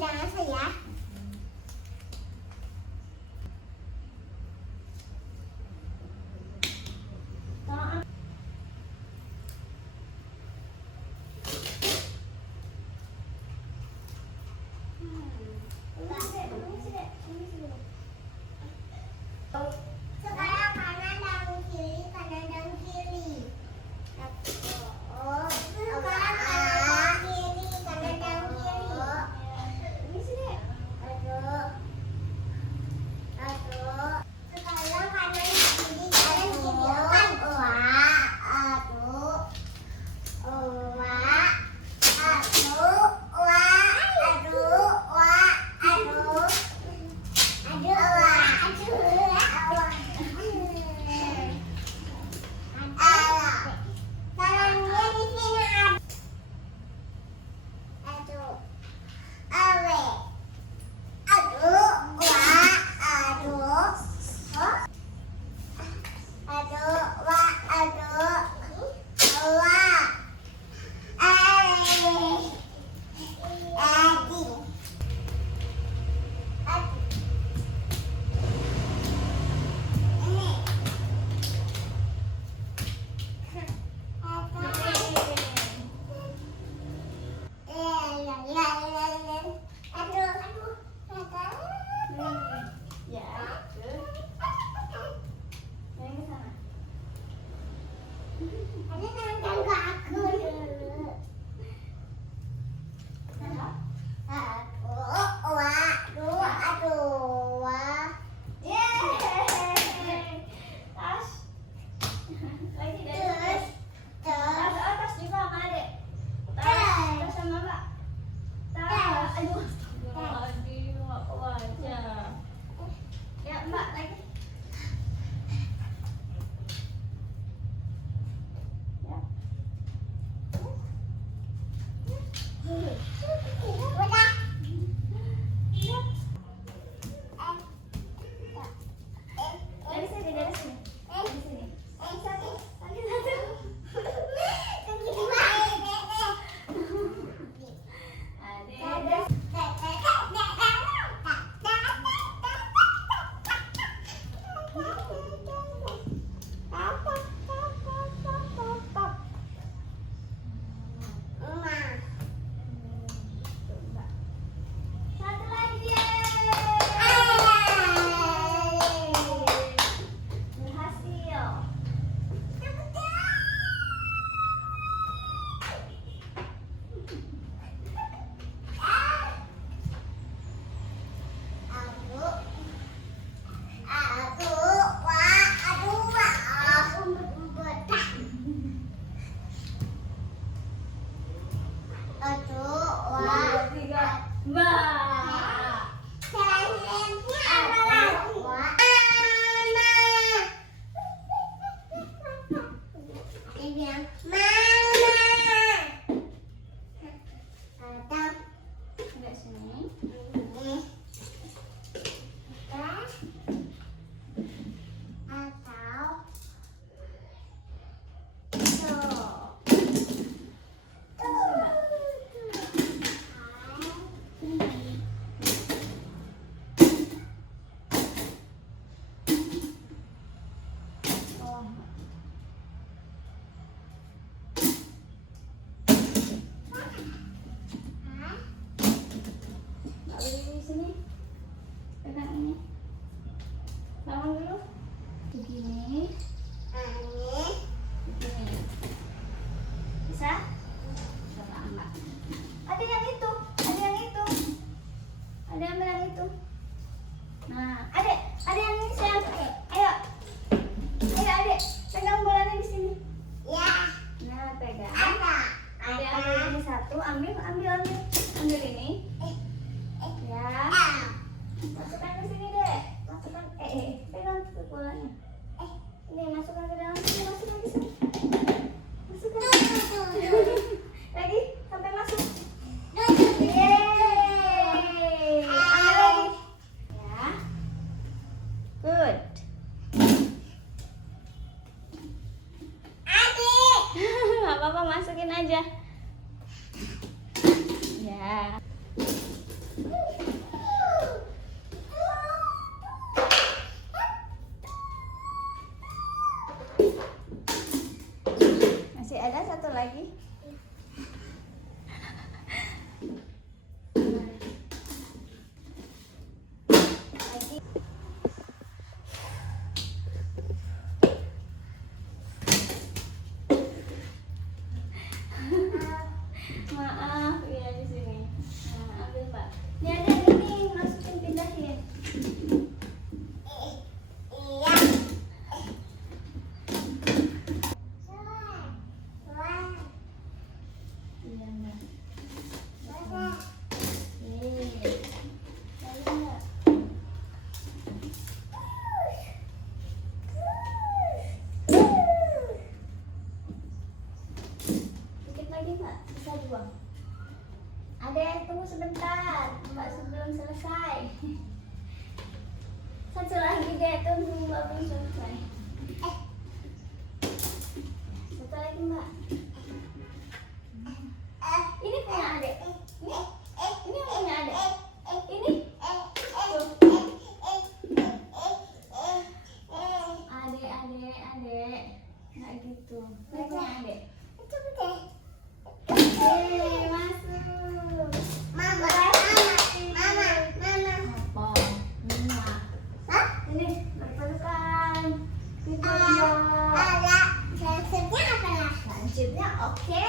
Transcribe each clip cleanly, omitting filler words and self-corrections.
tangan saya. Sekarang kanan dan kiri, kanan dan kiri. Sekarang kanan dan kiri, kanan dan kiri. Ini sini. Aduh. Sekarang kanan kiri, kanan kiri. Ambil ini. Ya. Masukkan ke sini deh. Masukkan pegang ke bolanya. Ini masukkan ke dalam sini, masukkan ke sini. Masukkan. Lagi sampai masuk. Yeay. Ambil lagi. Ya. belum selesai. Satu lagi deh, tunggu Mbak belum selesai. Satu lagi Mbak. Ini punya adik. Ini yang punya adik. Ini. Tuh. Adik. Nggak gitu. Ini punya adik. Masuk. Mama. Apa? Ini berpelukan. Gitu ya. Selanjutnya oke.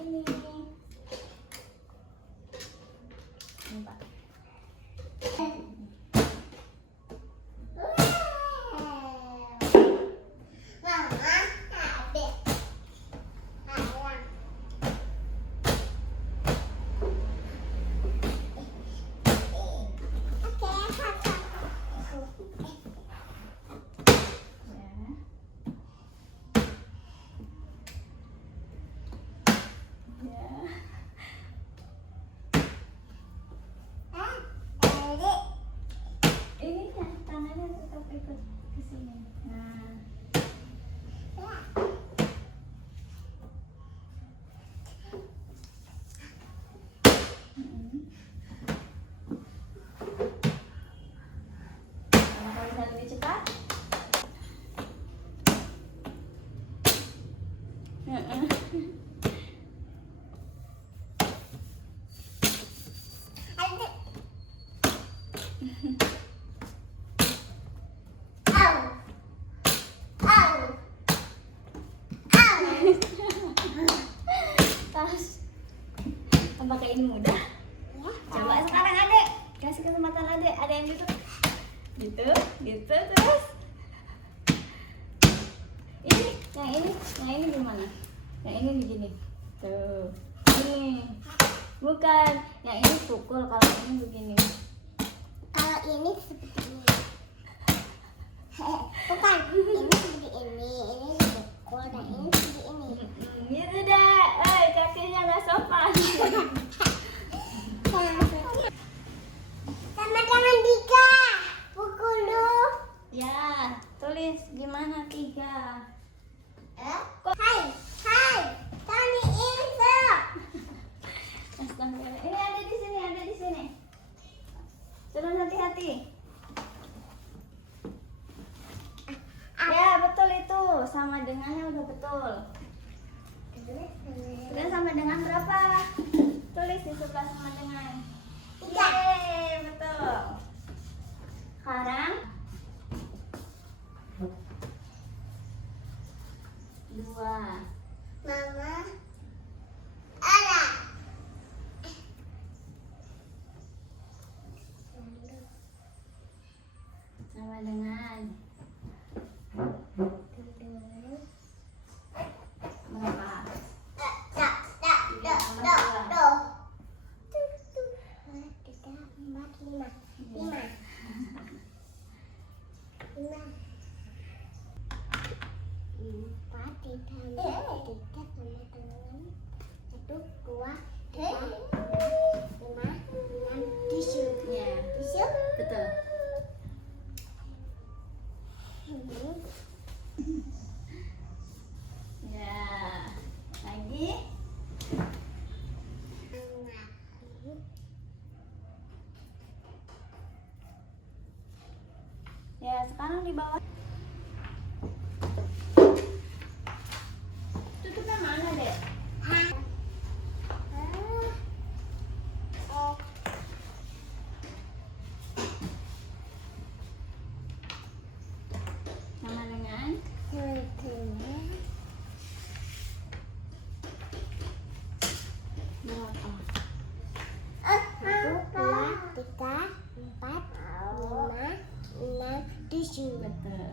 Ini. Mbak. Ini ya, tangannya tetap ikut ke sini. Nah. Kalau bisa lebih cepat. Tas. Apakah ini mudah? Coba sekarang adek, kasih kesempatan adek. Ada yang gitu, terus. Yang ini gimana? Yang ini begini. Tuh, ini. Bukan, yang ini pukul. Kalau ini begini. Kalau ini seperti ini. Bukan, ini seperti ini dipukul dan ini seperti ini. Gitu deh, kakinya nggak sopan. Sama tangan tiga, pukul dulu. Ya, tulis gimana 3. Hai, Tani Insa. Astagfirullah. Ini ada di sini. Terus hati-hati. Ya, betul itu. Sama dengannya udah betul. Sudah sama dengan berapa? Tulis di sebelah sama dengan. 3. Yeay, betul. Sekarang 2. Mama, ada. Sama dengan berapa? Ya, betul. Ya, lagi. Ya, sekarang di bawah. Tutupnya mana, Dek? Sama dengan berapa? 1, 2, 3, 4, 5, 6, 7. Betul.